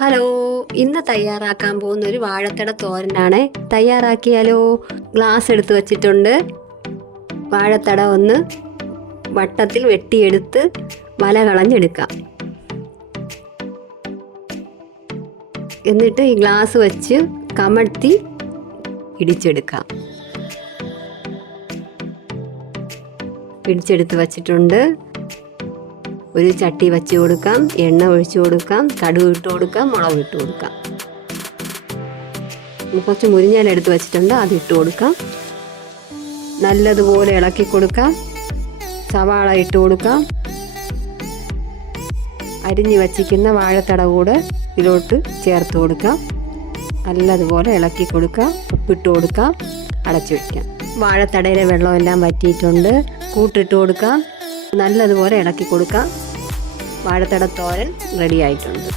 Hello, ഇന്ന് തയ്യാറാക്കാൻ പോകുന്ന ഒരു വാഴത്തട തോരനാണ്. തയ്യാറാക്കിയാലോ? ഗ്ലാസ് എടുത്ത് വച്ചിട്ടുണ്ട്. വാഴത്തട ഒന്ന് വട്ടത്തിൽ വെട്ടിയെടുത്ത് വല കളഞ്ഞെടുക്കാം. എന്നിട്ട് ഈ ഗ്ലാസ് വെച്ച് കമഴ്ത്തി ഇടിച്ചെടുക്കാം. ഇടിച്ചെടുത്ത് വച്ചിട്ടുണ്ട്. ഒരു ചട്ടി വെച്ച് കൊടുക്കാം, എണ്ണ ഒഴിച്ചു കൊടുക്കാം, കടുക് ഇട്ട് കൊടുക്കാം, മുളക് ഇട്ട് കൊടുക്കാം. കുറച്ച് മുരിങ്ങയില എടുത്ത് വെച്ചിട്ടുണ്ട്, അത് ഇട്ട് കൊടുക്കാം. നല്ലതുപോലെ ഇളക്കി കൊടുക്കാം. സവാള ഇട്ട് കൊടുക്കാം. അരിഞ്ഞു വച്ചിരിക്കുന്ന വാഴത്തട കൂടെ ഇതിലോട്ട് ചേർത്ത് കൊടുക്കാം. നല്ലതുപോലെ ഇളക്കി കൊടുക്കാം. ഉപ്പിട്ട് കൊടുക്കാം. അടച്ചു വയ്ക്കാം. വാഴത്തടയിലെ വെള്ളമെല്ലാം വറ്റിയിട്ടുണ്ട്. കൂട്ടിട്ട് കൊടുക്കാം. നല്ലതുപോലെ ഇളക്കി കൊടുക്കാം. വാഴത്തട തോരൻ റെഡി ആയിട്ടുണ്ട്.